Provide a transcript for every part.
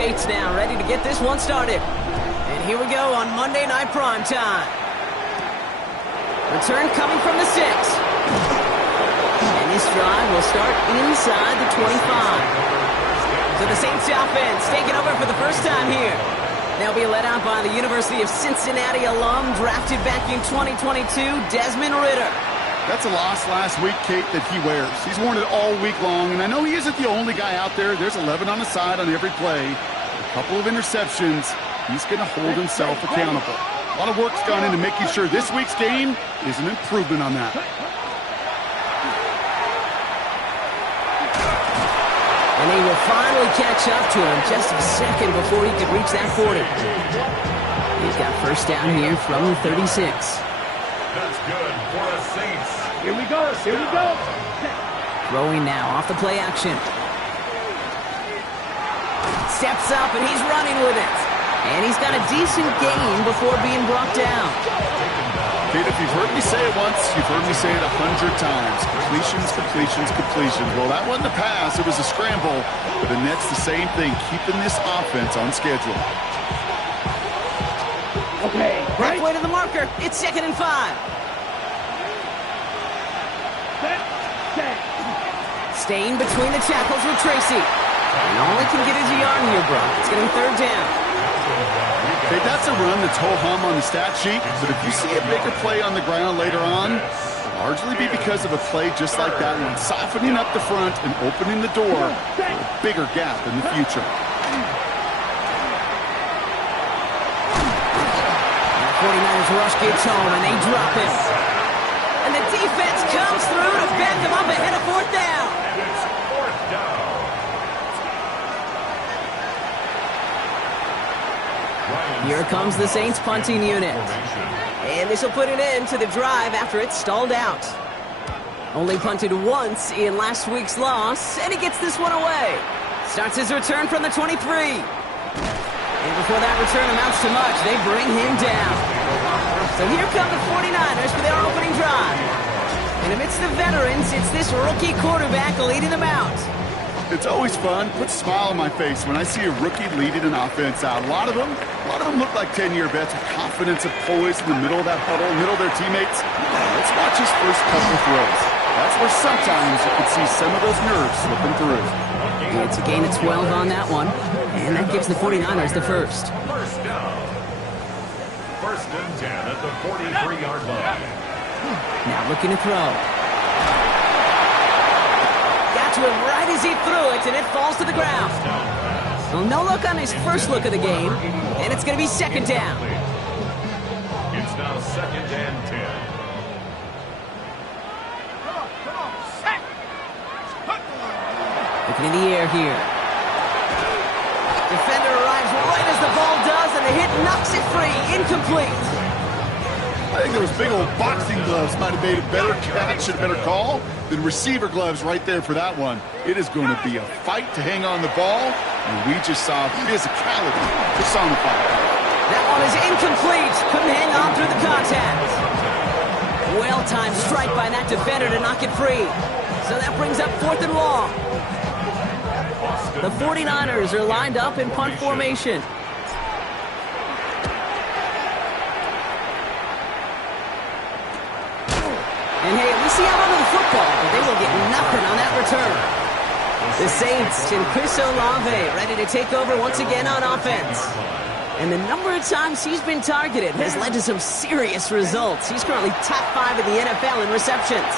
Bates now, ready to get this one started. And here we go on Monday Night Primetime. Return coming from the 6. And this drive will start inside the 25. So the Saints offense taking over for the first time here. They'll be led out by the University of Cincinnati alum, drafted back in 2022, Desmond Ridder. That's a loss last week, Kate, that he wears. He's worn it all week long, and I know he isn't the only guy out there. There's 11 on the side on every play. A couple of interceptions. He's going to hold himself accountable. A lot of work's gone into making sure this week's game is an improvement on that. And they will finally catch up to him just a second before he could reach that 40. He's got first down here from the 36. That's good for the Saints. Here we go. Here we go. Throwing now off the play action. Steps up and he's running with it. And he's got a decent gain before being brought down. Kate, if you've heard me say it once, you've heard me say it 100 times. Completions, completions, completions. Well, that wasn't a pass. It was a scramble. But the Nets, the same thing, keeping this offense on schedule. Okay, right. Halfway to the marker. It's 2nd and 5. Set. Staying between the tackles with Tracy. And all he can get is a yard here, bro. It's going to be 3rd down. Okay, that's a run that's ho-hum on the stat sheet, but if you see a bigger play on the ground later on, it'll largely be because of a play just like that one, softening up the front and opening the door for a bigger gap in the future. The 49ers rush gets home, and they drop him. And the defense comes through to back him up ahead of 4th down. And it's 4th down. Here comes the Saints punting unit. And this will put an end to the drive after it's stalled out. Only punted once in last week's loss, and he gets this one away. Starts his return from the 23. And before that return amounts to much, they bring him down. So here come the 49ers for their opening drive. And amidst the veterans, it's this rookie quarterback leading them out. It's always fun, puts a smile on my face when I see a rookie leading an offense out. A lot of them look like 10-year vets with confidence and poise in the middle of that huddle, middle of their teammates. Let's watch his first couple throws. That's where sometimes you can see some of those nerves slipping through. It's a gain of 12 on that one, and that gives the 49ers the first. First down. 1st and 10 at the 43-yard line. Now looking to throw. Got to him right as he threw it, and it falls to the ground. Well, no look on his first look of the game, and it's going to be 2nd down. It's now 2nd and 10. Looking in the air here. Defender arrives right as the ball does, and the hit knocks it free. Incomplete. I think those big old boxing gloves might have made a better catch and a better call than receiver gloves right there for that one. It is going to be a fight to hang on the ball, and we just saw physicality personified. That one is incomplete. Couldn't hang on through the contact. Well-timed strike by that defender to knock it free. So that brings up 4th and long. The 49ers are lined up in punt formation. And hey, we see out onto the football, but they will get nothing on that return. The Saints and Chris Olave ready to take over once again on offense. And the number of times he's been targeted has led to some serious results. He's currently top 5 in the NFL in receptions.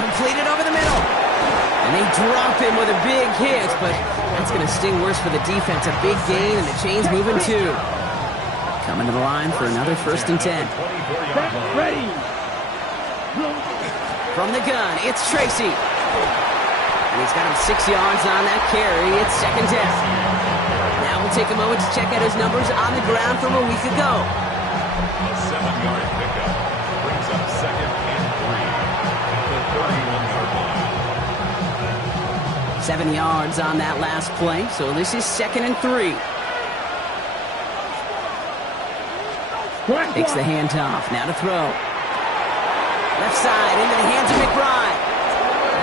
Completed over the middle. And they drop him with a big hit, but that's going to sting worse for the defense. A big gain, and the chain's moving too. Coming to the line for another 1st and 10. Ready. From the gun, it's Tracy. And he's got him 6 yards on that carry. It's 2nd down. Now we'll take a moment to check out his numbers on the ground from a week ago. A 7-yard pickup brings up 2nd and 3 at the 31-yard line. 7 yards on that last play, so this is 2nd and 3. Takes the handoff, now to throw. Left side into the hands of McBride.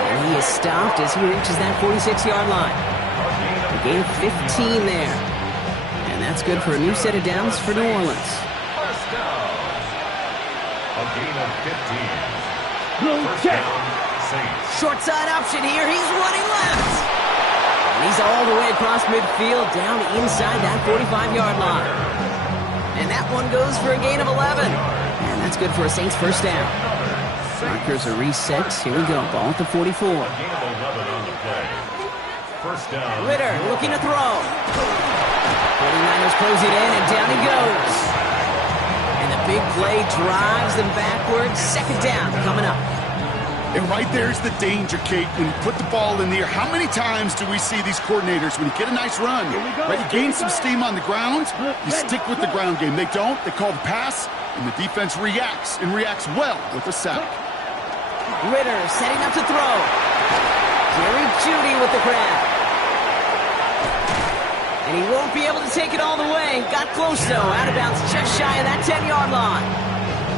And he is stopped as he reaches that 46-yard line. A gain of A gain of 15 there. And that's good for a new set of downs for New Orleans. First down. A gain of 15. Blue First check. down, Saints. Short side option here. He's running left. And he's all the way across midfield, down inside that 45-yard line. And that one goes for a gain of 11. And that's good for a Saints first down. Markers are reset. Here we go. Ball at the 44. A gain of 11 on the play. First down. Ritter looking to throw. 49ers close it in, and down he goes. And the big play drives them backwards. Second down coming up. And right there's the danger, Kate. When you put the ball in the air, how many times do we see these coordinators, when you get a nice run, right, you gain some steam on the ground, you stick with the ground game. They don't. They call the pass, and the defense reacts, and reacts well with a sack. Ritter setting up to throw. Jerry Jeudy with the grab. And he won't be able to take it all the way. Got close, though. Out of bounds just shy of that 10-yard line.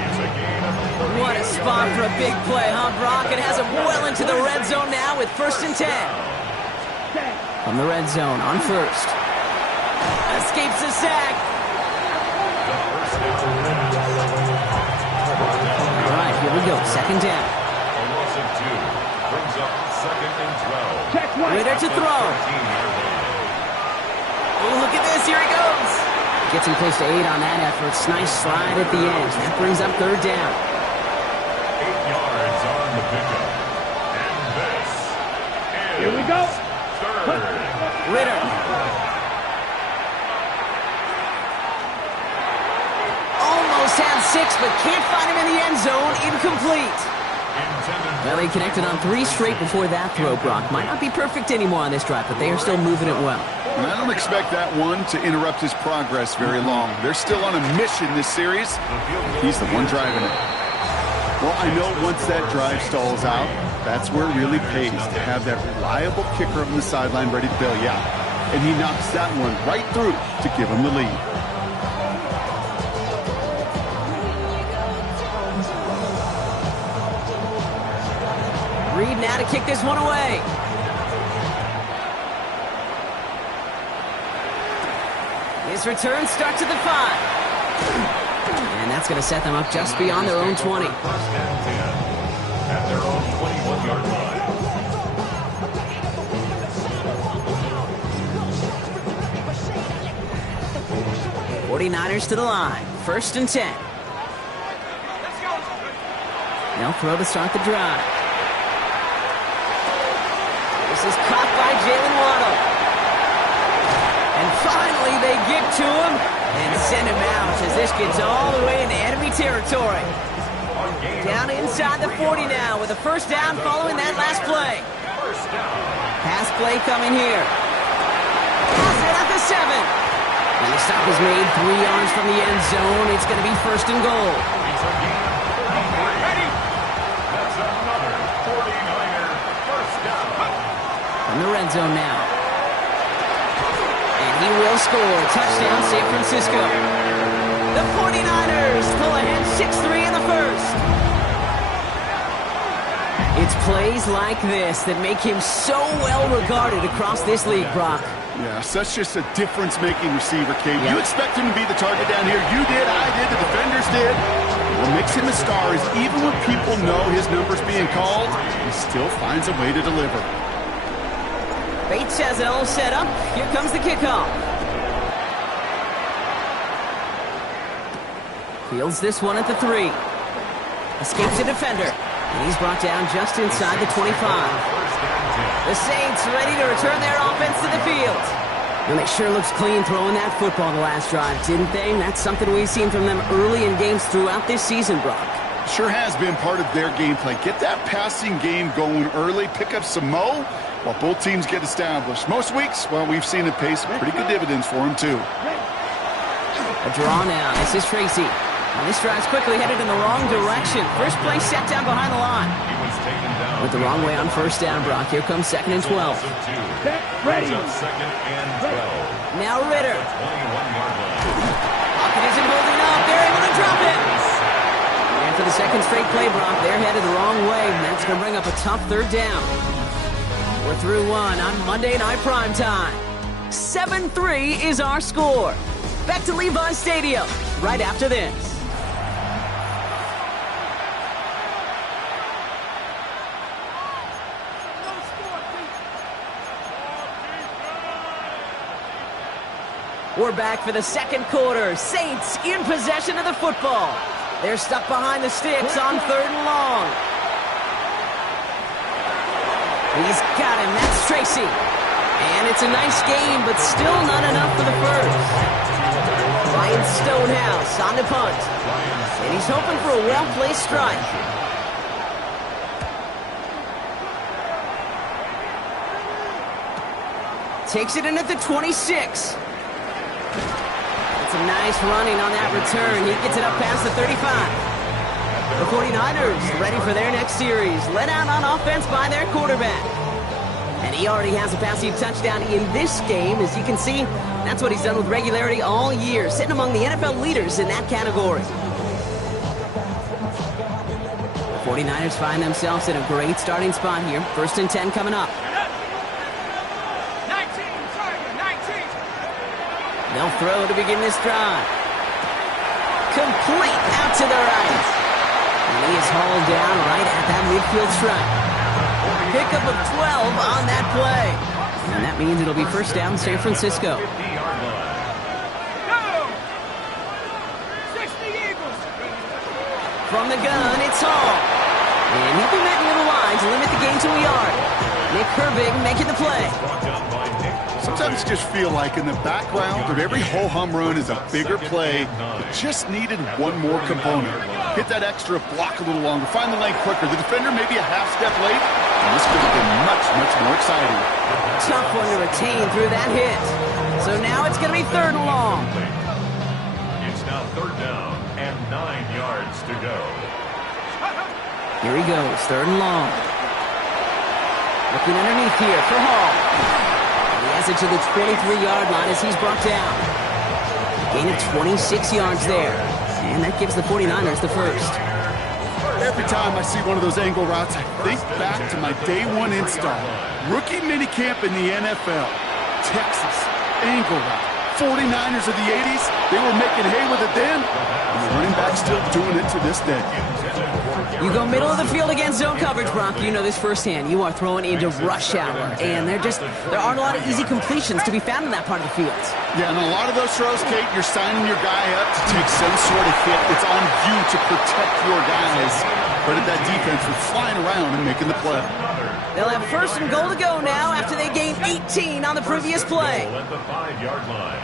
It's a gain of 38 What a spot for a big play, huh, Brock? It has him well into the red zone now with 1st and 10. From the red zone on first. Escapes the sack. All right, here we go. Second down. A loss of 2. Brings up second and 12. Check one. Ritter to throw. 13-yard line. Oh, look at this. Here he goes. Gets him close to 8 on that effort. Nice slide at the edge. That brings up third down. 8 yards on the pickup. And this is Here we go. third. Ritter. Almost had 6, but can't find him in the end zone. Incomplete. Well, they connected on 3 straight before that throw, Brock. Might not be perfect anymore on this drive, but they are still moving it well. And I don't expect that one to interrupt his progress very long. They're still on a mission this series. He's the one driving it. Well, I know once that drive stalls out, that's where it really pays to have that reliable kicker on the sideline ready to bail you out. And he knocks that one right through to give him the lead. Reed now to kick this one away. His return starts at the 5. And that's going to set them up just beyond their own 20. First and 10 at their own 21-yard line. 49ers to the line. 1st and 10. They'll throw to start the drive. This is caught by Jalen Waddle. And finally they get to him and send him out as this gets all the way into enemy territory. Down inside the 40 now with a first down following that last play. Pass play coming here. Pass it at the 7. And the stop is made 3 yards from the end zone. It's going to be 1st and goal. That's another 49er first down. From the red zone now. And he will score. Touchdown, San Francisco. The 49ers pull ahead 6-3 in the first. It's plays like this that make him so well regarded across this league, Brock. Yeah, such just a difference-making receiver, Kate. Yeah. You expect him to be the target down here. You did, I did, the defenders did. What makes him a star is even when people know his number's being called, he still finds a way to deliver. Bates has it all set up. Here comes the kickoff. Fields this one at the 3. Escapes a defender. And he's brought down just inside the 25. The Saints ready to return their offense to the field. And they sure looks clean throwing that football the last drive, didn't they? And that's something we've seen from them early in games throughout this season, Brock. Sure has been part of their gameplay. Get that passing game going early, pick up some mo, while both teams get established. Most weeks, well, we've seen it pay some pretty good dividends for them, too. A draw now. This is Tracy. And this drive's quickly headed in the wrong direction. First play set down behind the line. He was taken down. Went the wrong way on first down, Brock. Here comes 2nd and 12. Set, ready. Brings up second and 12. Now Ritter. 21-yard line. Pocket isn't holding up. They're able to drop it. And for the second straight play, Brock, they're headed the wrong way. And that's going to bring up a tough third down. We're through one on Monday Night Primetime. 7-3 is our score. Back to Levi Stadium right after this. We're back for the second quarter. Saints in possession of the football. They're stuck behind the sticks on 3rd and long. He's got him. That's Tracy. And it's a nice game, but still not enough for the first. Ryan Stonehouse on the punt. And he's hoping for a well-placed strike. Takes it in at the 26. It's a nice running on that return. He gets it up past the 35. The 49ers ready for their next series. Led out on offense by their quarterback. And he already has a passing touchdown in this game. As you can see, that's what he's done with regularity all year, sitting among the NFL leaders in that category. The 49ers find themselves in a great starting spot here. 1st and 10 coming up. They'll throw to begin this drive. Complete out to the right. And he is hauled down right at that midfield stripe. Pickup of 12 on that play. And that means it'll be 1st down San Francisco. From the gun, it's Hall. And he'll be met in little line to limit the gain to a yard. Nick Herbig making the play. Sometimes you just feel like in the background of every ho-hum run is a bigger play. It just needed one more component. Hit that extra block a little longer. Find the lane quicker. The defender maybe a half step late. And this could have been much, much more exciting. Tough one to retain through that hit. So now it's going to be 3rd and long. It's now 3rd down and 9 yards to go. Here he goes, 3rd and long. Looking underneath here for Hall. He has it to the 23-yard line as he's brought down. Gain of 26 yards there. And that gives the 49ers the first. Every time I see one of those angle routes, I think back to my day 1 install. Rookie minicamp in the NFL. Texas, angle route. 49ers of the 80s, they were making hay with it then. And the running back's still doing it to this day. You go middle of the field against zone coverage, Brock. You know this firsthand. You are throwing into rush hour. And there aren't a lot of easy completions to be found in that part of the field. Yeah, and a lot of those throws, Kate, you're signing your guy up to take some sort of hit. It's on you to protect your guys. But that defense was flying around and making the play. They'll have 1st and goal to go now after they gained 18 on the previous play. At the 5-yard line.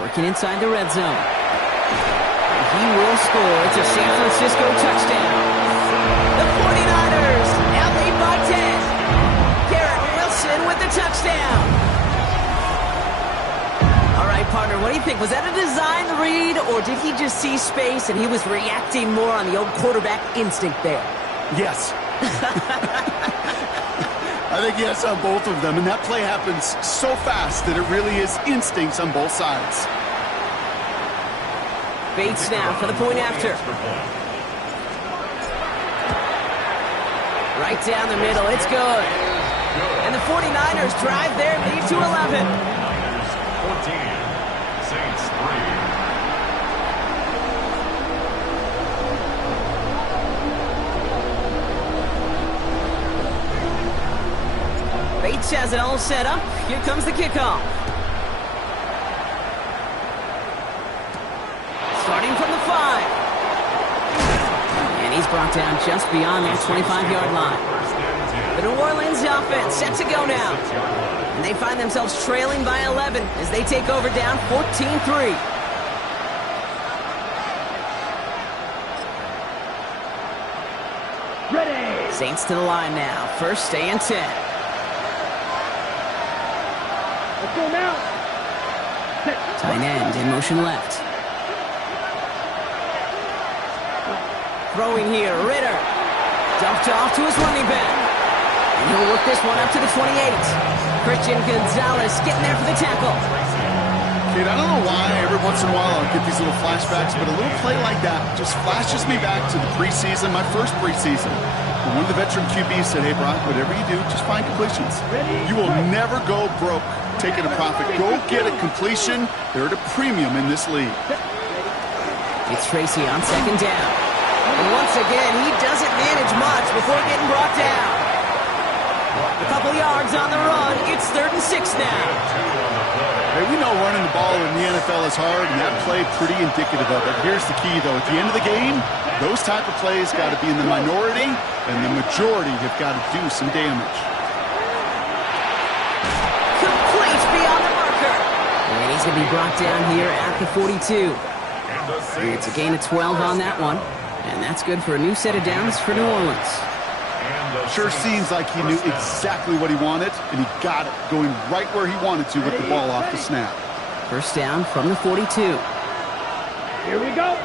Working inside the red zone. And he will score. It's a San Francisco touchdown. The 49ers now lead by 10. Garrett Wilson with the touchdown. All right, partner, what do you think? Was that a design read, or did he just see space and he was reacting more on the old quarterback instinct there? Yes. I think yes on both of them, and that play happens so fast that it really is instincts on both sides. Bates now for the point after. Right down the middle, it's good. And the 49ers drive their lead to 11. 14, Saints 3. Bates has it all set up. Here comes the kickoff. Starting from the 5. And he's brought down just beyond that 25-yard line. The New Orleans offense set to go now. And they find themselves trailing by 11 as they take over down 14-3. Ready. Saints to the line now. 1st and 10. Let's go now. Tight end in motion left. Throwing here, Ritter. Dumped off to his running back. And he'll work this one up to the 28. Christian Gonzalez getting there for the tackle. Kate, I don't know why every once in a while I'll get these little flashbacks, but a little play like that just flashes me back to the preseason, my first preseason. And one of the veteran QBs said, hey, Brock, whatever you do, just find completions. You will never go broke taking a profit. Go get a completion. They're at a premium in this league. It's Tracy on second down. And once again, he doesn't manage much before getting brought down. A couple yards on the run. It's 3rd and 6 now. Hey, we know running the ball in the NFL is hard, and that play pretty indicative of it. Here's the key, though. At the end of the game, those type of plays got to be in the minority, and the majority have got to do some damage. Complete beyond the marker. And he's going to be brought down here at the 42. It's a gain of 12 on that one. And that's good for a new set of downs for New Orleans. Sure seems like he knew exactly what he wanted, and he got it, going right where he wanted to with the ball off the snap. First down from the 42. Here we go.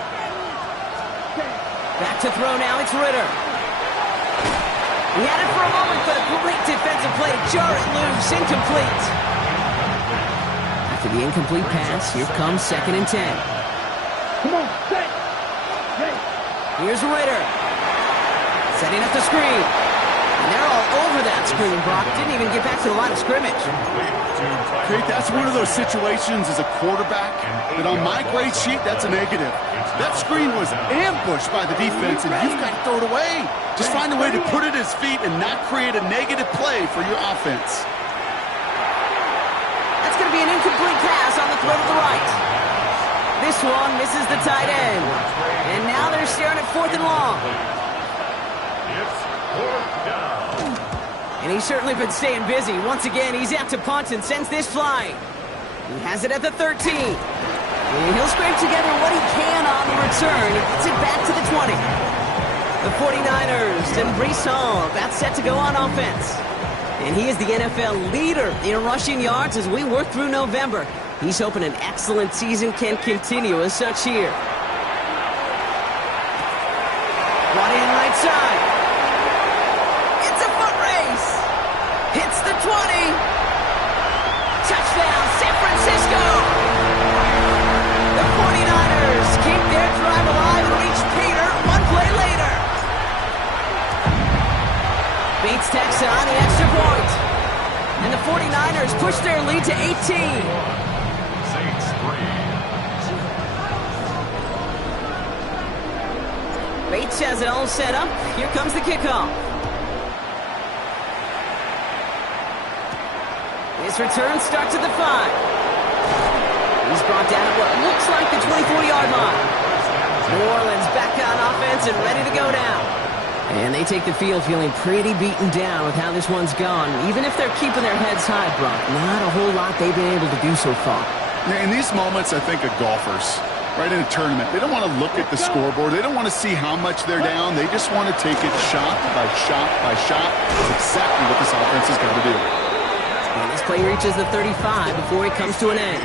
Back to throw now, it's Ritter. He had it for a moment, but a great defensive play. Jar it loose, incomplete. After the incomplete pass, here comes 2nd and 10. Come on, set. Ready. Here's Ritter. Setting up the screen. And they're all over that screen. Brock didn't even get back to the line of scrimmage. Kate, that's one of those situations as a quarterback that on my grade sheet, that's a negative. That screen was ambushed by the defense, and you've got to throw it away. Just find a way to put it at his feet and not create a negative play for your offense. That's going to be an incomplete pass on the throw to the right. This one misses the tight end. And now they're staring at 4th and long. It's 4th down. And he's certainly been staying busy. Once again, he's out to punt and sends this flying. He has it at the 13. And he'll scrape together what he can on the return. He gets it back to the 20. The 49ers and Breece Hall that's set to go on offense. And he is the NFL leader in rushing yards as we work through November. He's hoping an excellent season can continue as such here. Brought in right side. It's a foot race. Hits the 20. Touchdown, San Francisco. The 49ers keep their drive alive and reach Peter one play later. Bates tacks on the extra point. And the 49ers push their lead to 18. Saints 3. Bates has it all set up. Here comes the kickoff. His return starts at the 5. He's brought down at what looks like the 24-yard line. New Orleans back on offense and ready to go now. And they take the field feeling pretty beaten down with how this one's gone. Even if they're keeping their heads high, Brock, not a whole lot they've been able to do so far. Yeah, in these moments, I think of golfers, right, in a tournament. They don't want to look at the scoreboard. They don't want to see how much they're down. They just want to take it shot by shot by shot. That's exactly what this offense has got to do. And this play reaches the 35 before it comes to an end.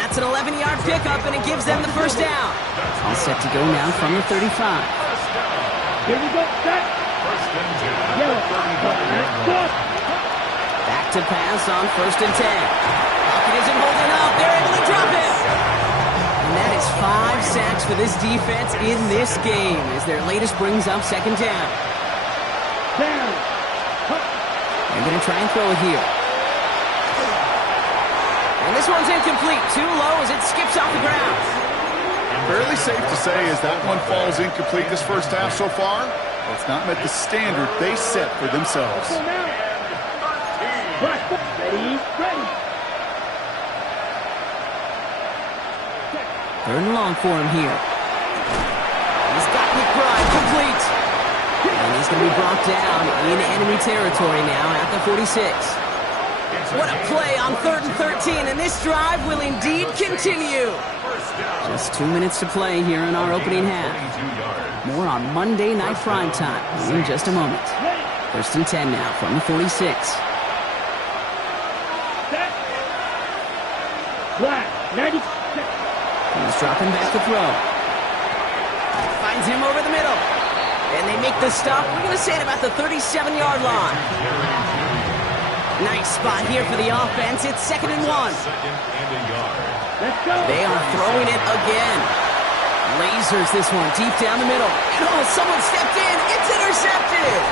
That's an 11-yard pickup, and it gives them the first down. All set to go now from the 35. Here we go, set. First and 10. Yellow. Back to pass on 1st and 10. Pocket isn't holding up. They're able to drop it. And that is 5 sacks for this defense in this game as their latest brings up 2nd down. Down. They're going to try and throw it here. And this one's incomplete. Too low as it skips off the ground. Fairly safe to say as that one falls incomplete this first half so far, it's not met the standard they set for themselves. Go now. Ready, ready. 3rd and long for him here. He's got McBride complete. And he's going to be brought down in enemy territory now at the 46. What a play on 3rd and 13, and this drive will indeed continue. Just 2 minutes to play here in our opening half. More on Monday Night Primetime in just a moment. 1st and 10 now from the 46. Set. Black. 90. He's dropping back to throw. Finds him over the middle. And they make the stop. We're going to say at about the 37-yard line. Nice spot here for the offense. It's 2nd and 1. Second and a yard. Let's go. They are throwing it again. Lasers this one deep down the middle. And oh, someone stepped in. It's intercepted.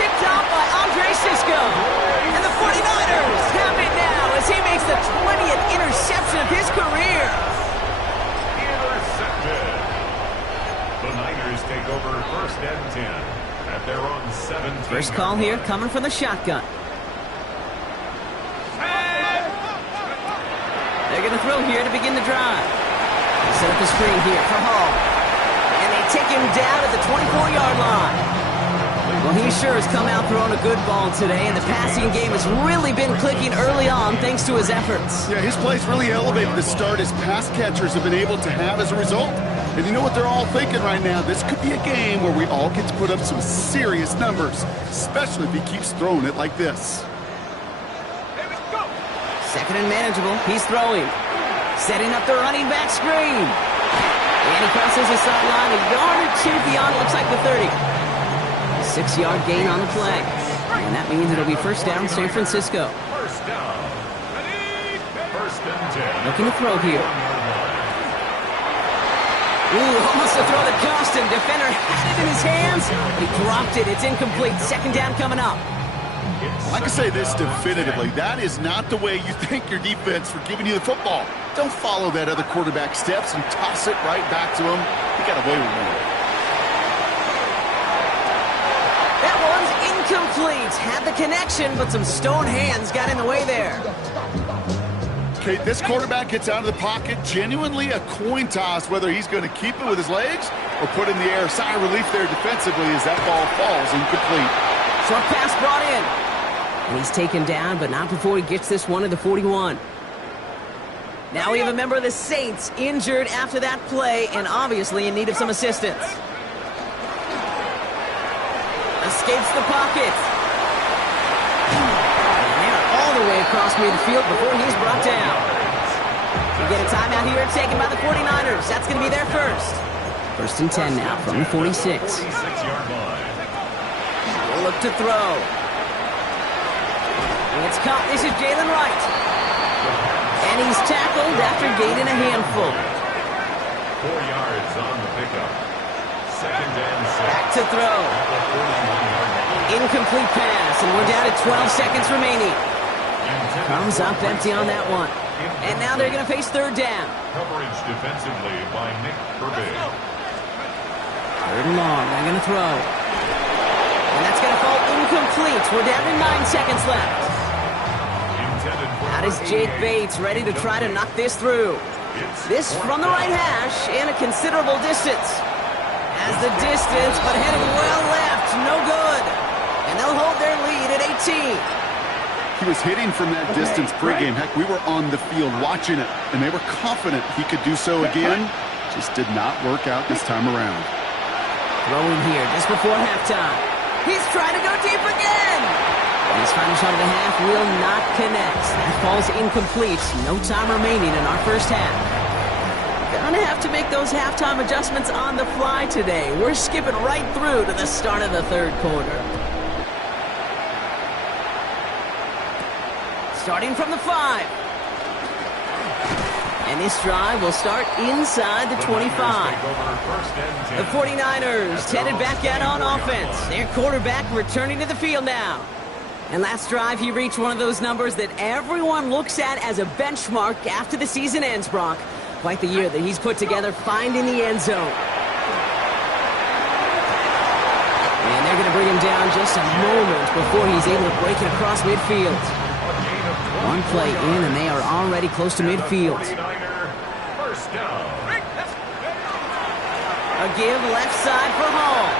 Picked off by Andre Sisco. And the 49ers have it now as he makes the 20th interception of his career. Intercepted. The Niners take over 1st and 10 at their own 17. First call here coming from the shotgun. They're going to throw here to begin the drive. They set up the screen here for Hall. And they take him down at the 24-yard line. Well, he sure has come out throwing a good ball today, and the passing game has really been clicking early on thanks to his efforts. Yeah, his plays really elevated the start his pass catchers have been able to have as a result. And you know what they're all thinking right now? This could be a game where we all get to put up some serious numbers, especially if he keeps throwing it like this. 2nd and manageable. He's throwing. Setting up the running back screen. And he crosses the sideline a yard or two beyond, looks like the 30. 6-yard gain on the play. And that means it'll be first down, San Francisco. First down. 1st and 10. Looking to throw here. Ooh, almost a throw that cost him. Defender had it in his hands. He dropped it. It's incomplete. 2nd down coming up. I can say this definitively. That is not the way you thank your defense for giving you the football. Don't follow that other quarterback steps and toss it right back to him. He got away with one. That one's incomplete. Had the connection, but some stone hands got in the way there. Okay, this quarterback gets out of the pocket. Genuinely a coin toss whether he's going to keep it with his legs or put in the air. Sigh of relief there defensively as that ball falls incomplete. Short pass brought in. And he's taken down, but not before he gets this one to the 41. Now we have a member of the Saints injured after that play and obviously in need of some assistance. Escapes the pocket. And they're all the way across midfield before he's brought down. We get a timeout here taken by the 49ers. That's going to be their first. 1st and 10 now from the 46. 46-yard line. We'll look to throw. It's caught. This is Jalen Wright. And he's tackled after gaining a handful. 4 yards on the pickup. 2nd and 6. Back to throw. Incomplete pass, and we're down to 12 seconds remaining. Comes up empty on that one. And now they're going to face 3rd down. Coverage defensively by Nick Herbig. 3rd and long. They're going to throw. And that's going to fall incomplete. We're down to 9 seconds left. How does Jake Bates ready to try to knock this through? This from the right hash and a considerable distance. Has the distance, but headed well left. No good. And they'll hold their lead at 18. He was hitting from that distance pregame. Heck, we were on the field watching it, and they were confident he could do so again. Just did not work out this time around. Throwing here just before halftime. He's trying to go deep again. His final shot of the half will not connect. That falls incomplete. No time remaining in our first half. Gonna have to make those halftime adjustments on the fly today. We're skipping right through to the start of the 3rd quarter. Starting from the 5. And this drive will start inside the 25. The 49ers headed back out on offense. Their quarterback returning to the field now. And last drive, he reached one of those numbers that everyone looks at as a benchmark after the season ends, Brock. Quite the year that he's put together finding the end zone. And they're going to bring him down just a moment before he's able to break it across midfield. One play in, and they are already close to midfield. First down. A give left side for Hall.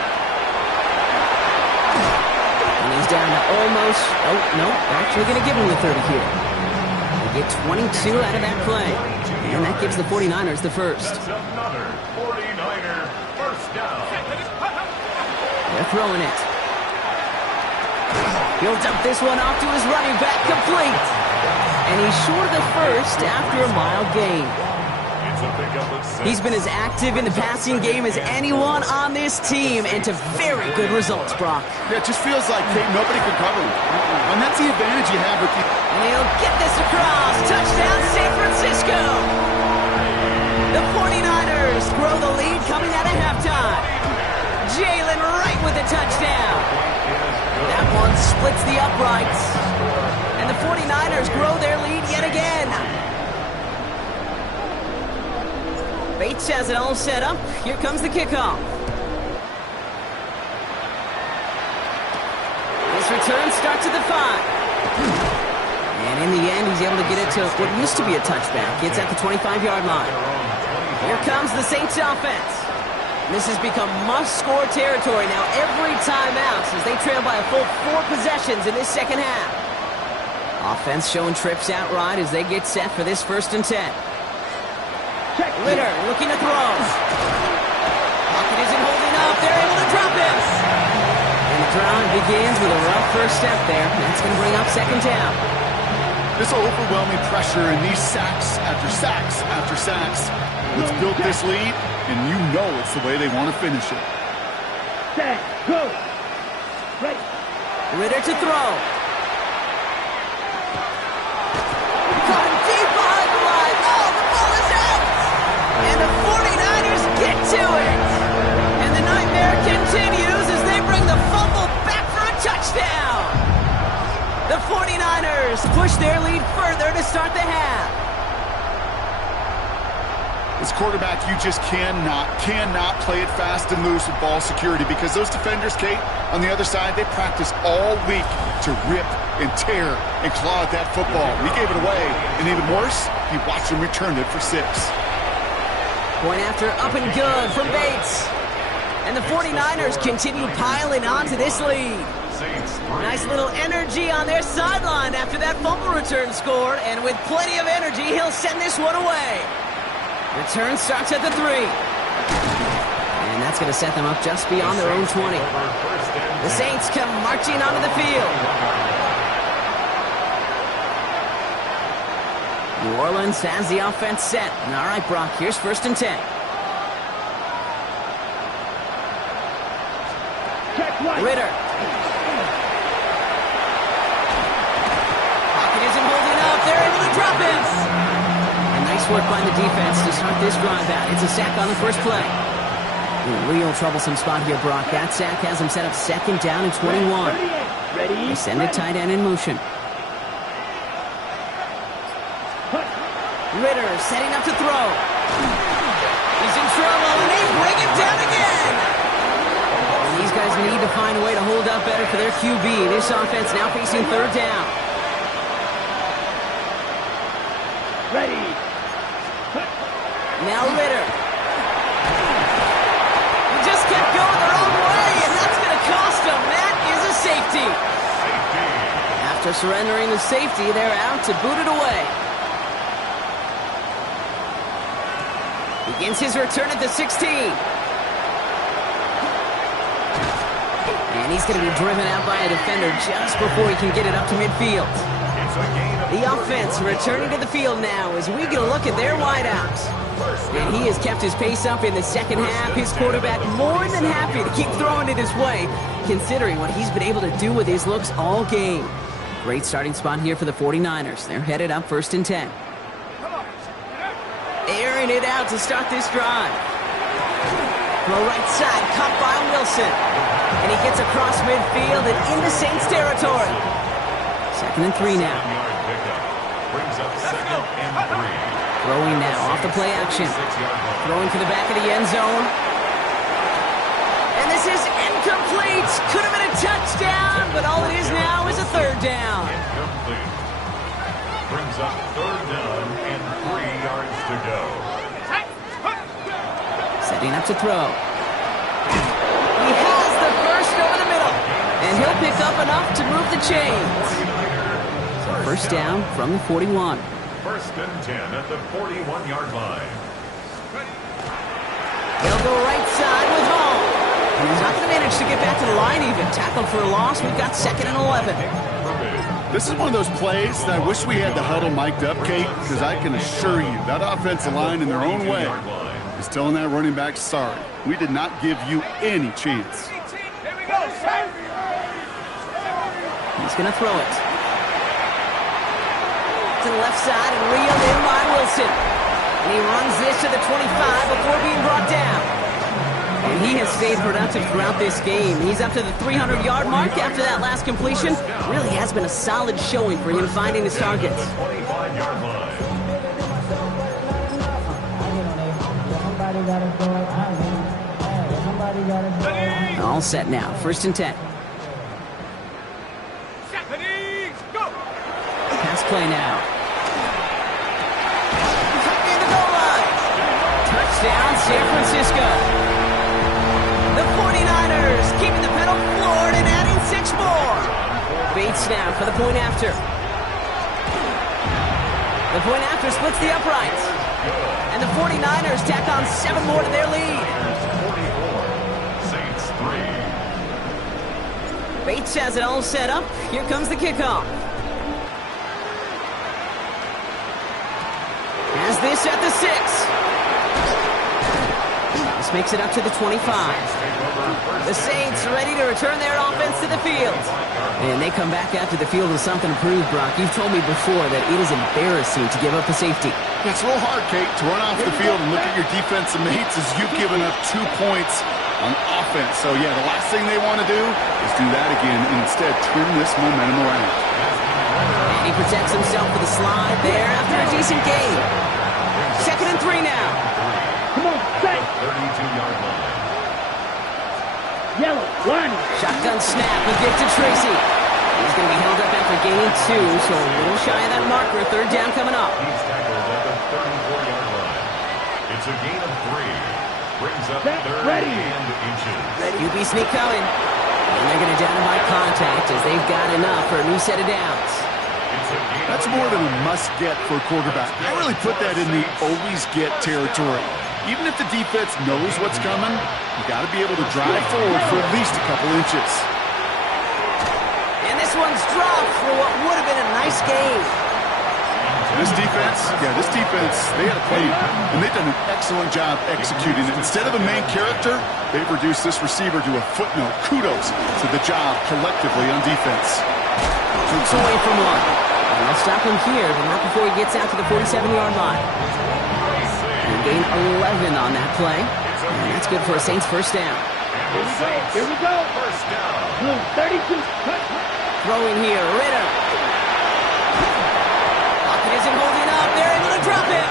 And he's down to almost, oh, no, they're actually going to give him the 30 here. They get 22 out of that play. And that gives the 49ers the first. That's another 49er first down. They're throwing it. He'll dump this one off to his running back, complete. And he's short of the first after a mile gain. It's a pickup of 6. He's been as active in the passing game as anyone on this team, and to very good results, Brock. Yeah, it just feels like nobody can cover him. And that's the advantage you have with the... And he'll get this across. Touchdown, San Francisco. The 49ers grow the lead coming out of halftime. Jalen Wright with the touchdown. That one splits the uprights. And the 49ers grow their lead yet again. Bates has it all set up. Here comes the kickoff. This return starts at the 5. And in the end, he's able to get it to what used to be a touchback. It's at the 25-yard line. Here comes the Saints offense. This has become must-score territory now every time out as they trail by a full 4 possessions in this second half. Offense showing trips out right as they get set for this 1st and 10. Ritter looking to throw. Pocket isn't holding up. They're able to drop him. And the drive begins with a rough first step there. That's going to bring up 2nd down. This overwhelming pressure and these sacks after sacks after sacks. Let's build this lead, and you know it's the way they want to finish it. Set, go. Right. Ritter to throw. Caught deep behind the line. Oh, the ball is out. And the 49ers get to it. And the nightmare continues as they bring the fumble back for a touchdown. The 49ers push their lead further to start the half. As quarterback, you just cannot play it fast and loose with ball security because those defenders, Kate, on the other side, they practice all week to rip and tear and claw at that football. We gave it away, and even worse, you watch them return it for 6. Point after up and good from Bates. And the 49ers continue piling on to this lead. Nice little energy on their sideline after that fumble return scored, and with plenty of energy, he'll send this one away. Return starts at the 3. And that's going to set them up just beyond their own 20. The Saints come marching onto the field. New Orleans has the offense set. All right, Brock, here's 1st and 10. Ritter. Pocket isn't holding up. They're able to drop him. Nice work by the defense to start this drive out. It's a sack on the first play. Real troublesome spot here, Brock. That sack has him set up 2nd down and 21. They send a tight end in motion. Ritter setting up to throw. He's in trouble, and they bring him down again. And these guys need to find a way to hold up better for their QB. This offense now facing 3rd down. Ready. Now Ritter. He just kept going the wrong way, and that's going to cost him. That is a safety. After surrendering the safety, they're out to boot it away. Begins his return at the 16. And he's going to be driven out by a defender just before he can get it up to midfield. The offense returning to the field now as we get a look at their wideouts. And he has kept his pace up in the second half. His quarterback more than happy to keep throwing it his way, considering what he's been able to do with his looks all game. Great starting spot here for the 49ers. They're headed up 1st and 10. Airing it out to start this drive. From the right side, caught by Wilson. And he gets across midfield and into Saints territory. 2nd and 3 now. Brings up 2nd and 3. Throwing now off the play action. Throwing to the back of the end zone. And this is incomplete. Could have been a touchdown, but all it is now is a 3rd down. Incomplete. Brings up 3rd down and 3 yards to go. Setting up to throw. He has the first over the middle. And he'll pick up enough to move the chains. So 1st down from the 41. 1st and 10 at the 41-yard line. He'll go right side with Hall. And he's not going to manage to get back to the line even. Tackled for a loss. We've got 2nd and 11. This is one of those plays that I wish we had the huddle mic'd up, Kate, because I can assure you that offensive line in their own way is telling that running back, sorry, we did not give you any chance. He's going to throw it. To the left side, and reeled in by Wilson. And he runs this to the 25 before being brought down. And he has stayed productive throughout this game. He's up to the 300-yard mark after that last completion. Really has been a solid showing for him finding his targets. 25-yard line. All set now. 1st and 10. Pass play now. In the goal line. Touchdown, San Francisco. The 49ers keeping the pedal floored and adding 6 more. Bates now for the point after. The point after splits the uprights. And the 49ers tack on 7 more to their lead. Saints 3. Bates has it all set up. Here comes the kickoff. Has this at the 6. This makes it up to the 25. The Saints ready to return their offense to the field. And they come back after the field with something to prove, Brock. You've told me before that it is embarrassing to give up a safety. Yeah, it's a little hard, Kate, to run off the field and look at your defensive mates as you've given up 2 points on offense. So, yeah, the last thing they want to do is do that again and instead turn this momentum around. And he protects himself with a slide there after a decent game. 2nd and 3 now. Come on, set. 32-yard line. Yellow, line. Shotgun snap, a gift to Tracy. He's going to be held up after gaining 2, so a little shy of that marker. 3rd down coming up. He's tackled at the 34-yard line. It's a gain of 3. Brings up Set, 3rd ready. and inches. QB sneak coming. And they're going to down him by contact as they've got enough for a new set of downs. It's a gain That's of more than a must-get for a quarterback. I really put that in the always-get territory. Even if the defense knows what's coming, you got to be able to drive forward for at least a couple inches. And this one's dropped for what would have been a nice game. This defense, they had a plan, and they've done an excellent job executing it. Instead of a main character, they've reduced this receiver to a footnote. Kudos to the job collectively on defense. Shoots away from one. And they'll stop him here, but not before he gets out to the 47-yard line. And gain 11 on that play. And that's good for a Saints 1st down. Here we go. First down. Blue 32. Cut. Throwing here, Ritter. Pocket isn't holding up. They're able to drop it.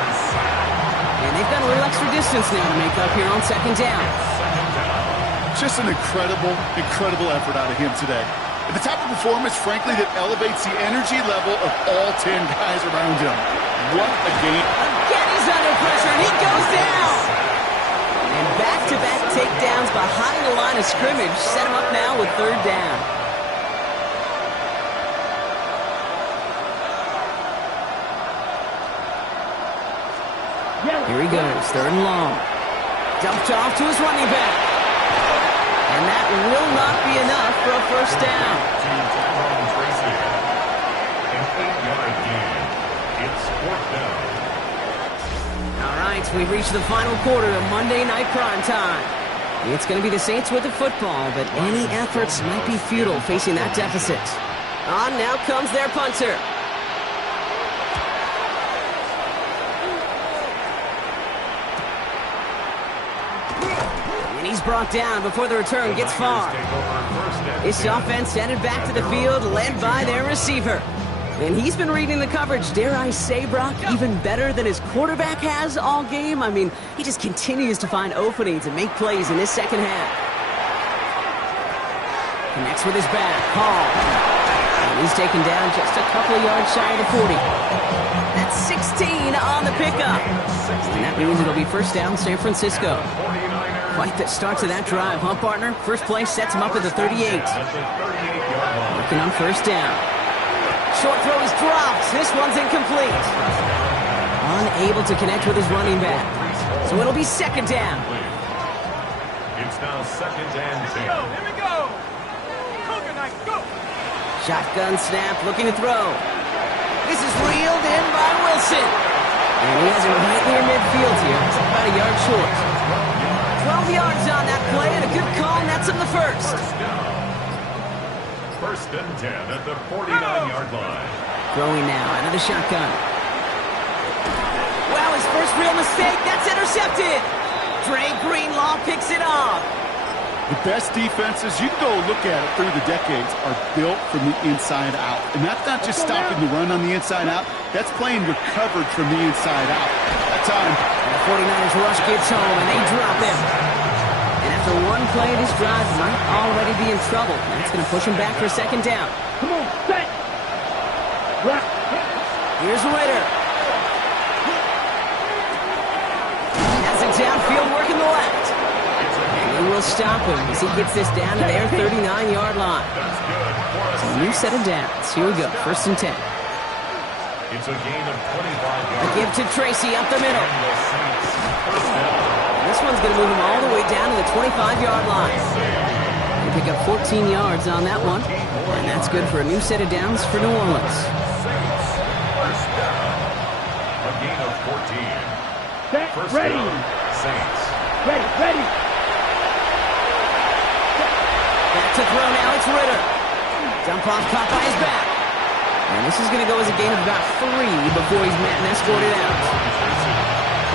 And they've got a little extra distance now to make up here on 2nd down. Just an incredible effort out of him today. At the type of performance, frankly, that elevates the energy level of all 10 guys around him. What a game. Again, he's under pressure, and he goes down. And back-to-back takedowns behind the line of scrimmage set him up now with 3rd down. Yellow. Here he goes, 3rd and long. Dumped off to his running back. And that will not be enough for a 1st down. To Tyrone Tracy. An 8-yard gain. It's 4th down. All right, we've reached the final quarter of Monday Night Prime Time. It's going to be the Saints with the football, but any efforts might be futile facing that deficit. On now comes their punter. And he's brought down before the return gets far. Take over 1st and This 10. offense headed back to the field, led by their receiver. And he's been reading the coverage, dare I say, Brock, even better than his quarterback has all game. I mean, he just continues to find openings and make plays in this 2nd half. Connects with his back, Hall. And he's taken down just a couple of yards shy of the 40. That's 16 on the pickup. And that means it'll be 1st down, San Francisco. 49ers. Quite the start to that drive, huh, partner? First play sets him up at the 38. At the 38-yard line. Working on 1st down. Short throw is dropped. This one's incomplete. Unable to connect with his running back. So it'll be 2nd down. It's now 2nd and 10. Here we go. Coconut, go. Shotgun snap, looking to throw. This is reeled in by Wilson. And he has it right near midfield here. It's about a yard short. 12 yards on that play, and a good call, and that's on the first. First and 10 at the 49-yard line. Throwing now out of the shotgun. Wow, his first real mistake. That's intercepted. Dre Greenlaw picks it off. The best defenses, you can go look at it through the decades, are built from the inside out. And that's not just stopping the run on the inside out. That's playing with coverage from the inside out. That time. And the 49ers rush gets home, and they drop him. And after one play, this drive might already be in trouble. That's going to push him back for a second down. Come on, set. Right. Here's Ritter. Has it downfield, working the left. And they will stop him as he gets this down to their 39-yard line. So a new set of downs. Here we go, first and 10. It's a gain of 25 A yards. give to Tracy up the middle. And the Saints first down. This one's going to move him all the way down to the 25-yard line. They pick up 14 yards on that one. And that's good for a new set of downs for New Orleans. Saints first down. A gain of 14. Set. First Ready. down, Saints. Ready. Ready. Back to throw now, it's Ritter. Dump off caught by his back. And this is going to go as a gain of about 3 before he's met and escorted out.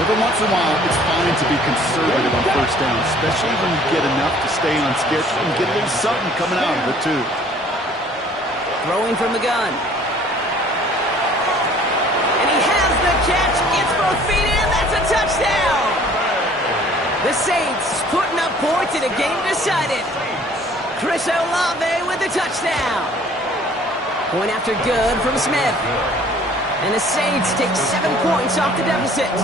Every once in a while, it's fine to be conservative on first down, especially when you get enough to stay on schedule and get a little something coming out of it, too. Throwing from the gun. And he has the catch, gets both feet in, that's a touchdown! The Saints putting up points in a game decided. Chris Olave with the touchdown. Point after good from Smith. And the Saints take 7 points off the deficit. 24.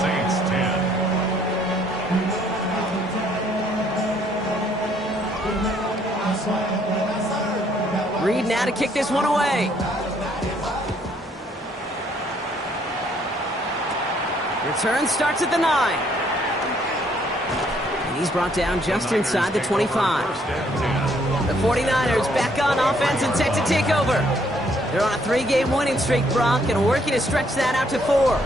Saints 10. Reed now to kick this one away. Return starts at the 9. And he's brought down just inside the 25. First and 10. The 49ers back on offense and set to take over. They're on a 3-game winning streak, Brock, and working to stretch that out to 4.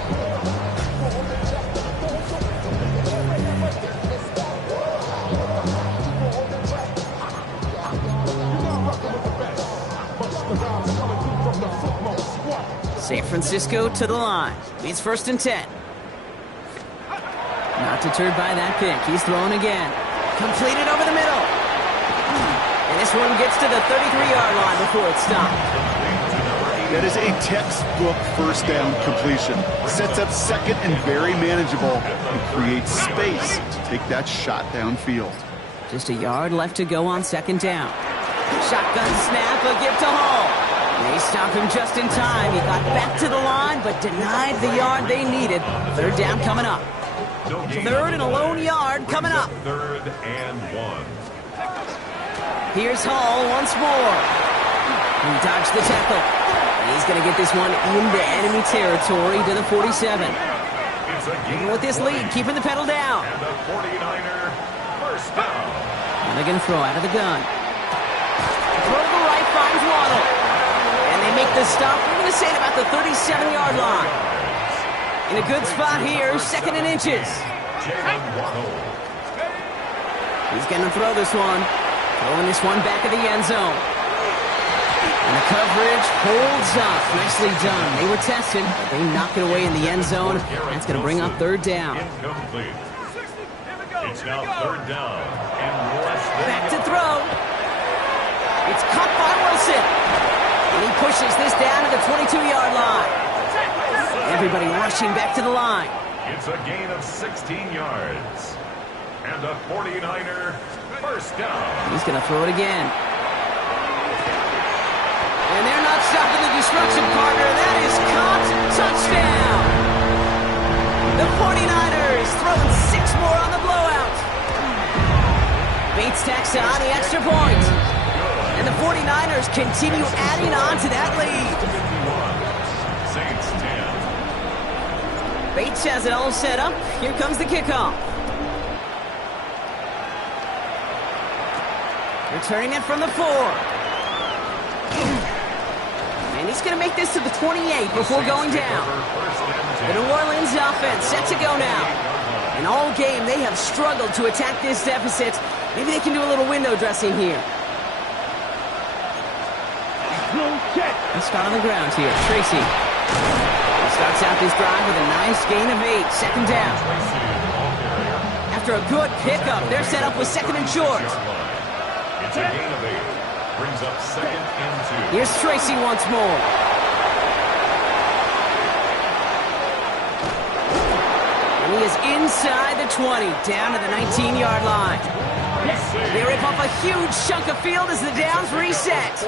San Francisco to the line. It's first and 10. Not deterred by that pick. He's throwing again. Completed over the middle. And this one gets to the 33-yard line before it's stopped. That is a textbook first down completion. Sets up second and very manageable and creates space to take that shot downfield. Just a yard left to go on second down. Shotgun snap, a give to Hall. They stop him just in time. He got back to the line, but denied the yard they needed. Third down coming up. Third and a lone yard coming up. Third and 1. Here's Hall once more. He dodged the tackle. He's going to get this one into enemy territory to the 47. It's a Even with this lead, keeping the pedal down. And the 49er first down. And they're going to throw out of the gun. Throw to the right, finds Waddle. And they make the stop. We're going to say at about the 37-yard line. In a good spot here, second and inches. Jalen Waddle. He's going to throw this one. Throwing this one back at the end zone. And the coverage holds up. Nicely done. They were tested, but they knock it away in the end zone. That's going to bring up third down. Incomplete. It's now third down and less than Back to throw. It's caught by Wilson. And he pushes this down to the 22-yard line. Everybody rushing back to the line. It's a gain of 16 yards. And a 49er first down. He's going to throw it again. And they're not stopping the destruction, partner. That is caught. Touchdown. The 49ers throwing 6 more on the blowout. Bates tacks on the extra point. And the 49ers continue adding on to that lead. Saints 10. Bates has it all set up. Here comes the kickoff. Returning it from the 4. He's going to make this to the 28 before going down. The New Orleans offense set to go now. And all game, they have struggled to attack this deficit. Maybe they can do a little window dressing here. Let's start on the ground here. Tracy starts out this drive with a nice gain of 8. Second down. After a good pickup, they're set up with second and short. It's a gain of 8. Brings up second and 2. Here's Tracy once more. And he is inside the 20, down to the 19-yard line. They rip off a huge chunk of field as the downs reset.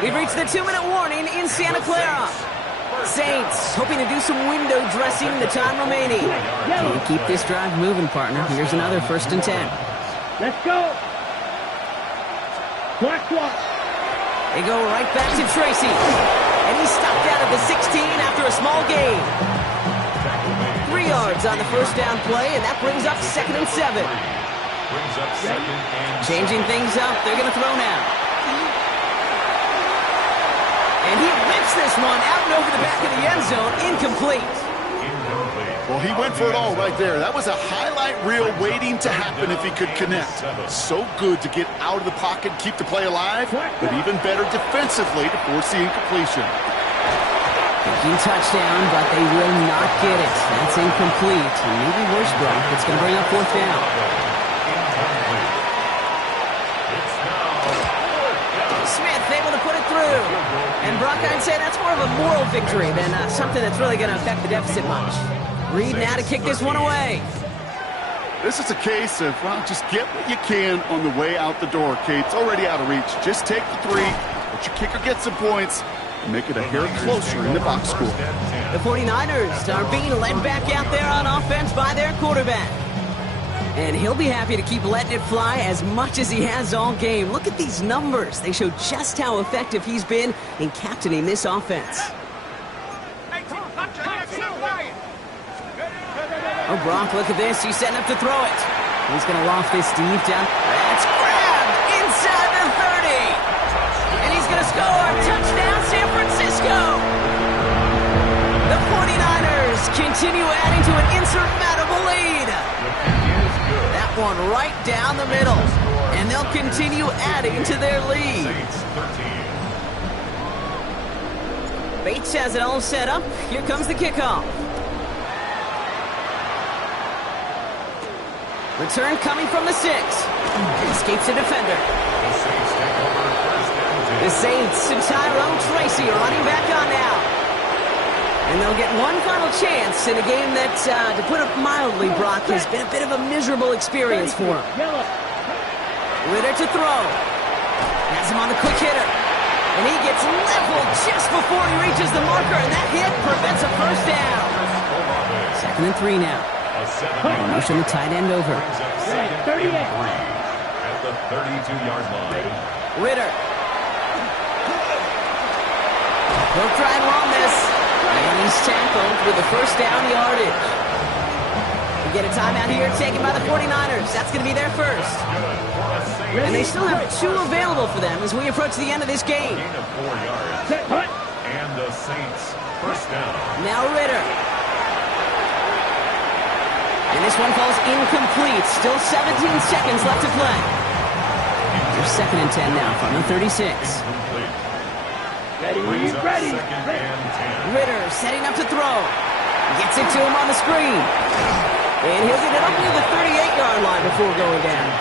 We've reached the 2-minute warning in Santa Clara. Saints hoping to do some window dressing in the time remaining. Can you keep this drive moving, partner? Here's another 1st and 10. Let's go. Clock. They go right back to Tracy. And he's stopped out at the 16 after a small gain. 3 yards on the first down play, and that brings up 2nd and 7. Changing things up, they're going to throw now. And he rips this one out and over the back of the end zone, incomplete. Well, he went for it all right there. That was a highlight reel waiting to happen if he could connect. So good to get out of the pocket, keep the play alive, but even better defensively to force the incompletion. Thinking touchdown, but they will not get it. That's incomplete. And maybe worse, Brock. It's going to bring up 4th down. Smith able to put it through. And Brock, I'd say that's more of a moral victory than something that's really going to affect the deficit much. Reed now to kick this one away. This is a case of, well, just get what you can on the way out the door, Kate. It's already out of reach. Just take the 3, let your kicker get some points, and make it a hair closer in the box score. The 49ers are being led back out there on offense by their quarterback. And he'll be happy to keep letting it fly as much as he has all game. Look at these numbers. They show just how effective he's been in captaining this offense. Oh, Brock, look at this. He's setting up to throw it. He's going to loft this deep down. That's grabbed inside the 30. And he's going to score. Touchdown, San Francisco. The 49ers continue adding to an insurmountable lead. That one right down the middle. And they'll continue adding to their lead. Bates has it all set up. Here comes the kickoff. Return coming from the 6. Escapes the defender. The Saints and Tyrone Tracy are running back on now. And they'll get one final chance in a game that, to put it mildly, Brock, has been a bit of a miserable experience for him. Ritter to throw. Has him on the quick hitter. And he gets leveled just before he reaches the marker, and that hit prevents a first down. 2nd and 3 now. Motion the tight end over. 38. At the 32-yard line. Ritter. He'll try and run this. And he's tackled with the first down yardage. We get a timeout here taken by the 49ers. That's going to be their first. And they still have 2 available for them as we approach the end of this game. Gain of 4 yards. And the Saints first down. Now Ritter. And this one falls incomplete. Still 17 seconds left to play. They're 2nd and 10 now from the 36. Ready. Ritter setting up to throw. Gets it to him on the screen. And he'll get it up near the 38-yard line before going down.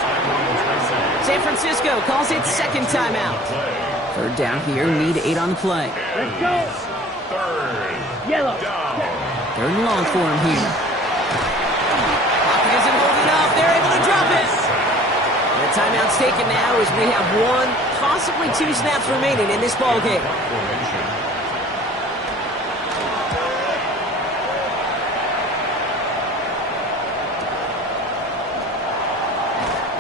San Francisco calls it 2nd timeout. 3rd down here, need 8 on the play. Let's go. 3rd Yellow. down. 3rd and long for him here. Pocket isn't holding up. They're able to drop it. The timeout's taken now as we have 1, possibly 2 snaps remaining in this ball game.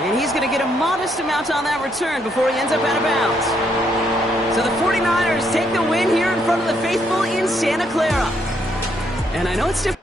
And he's going to get a modest amount on that return before he ends up out of bounds. So the 49ers take the win here in front of the faithful in Santa Clara. And I know it's difficult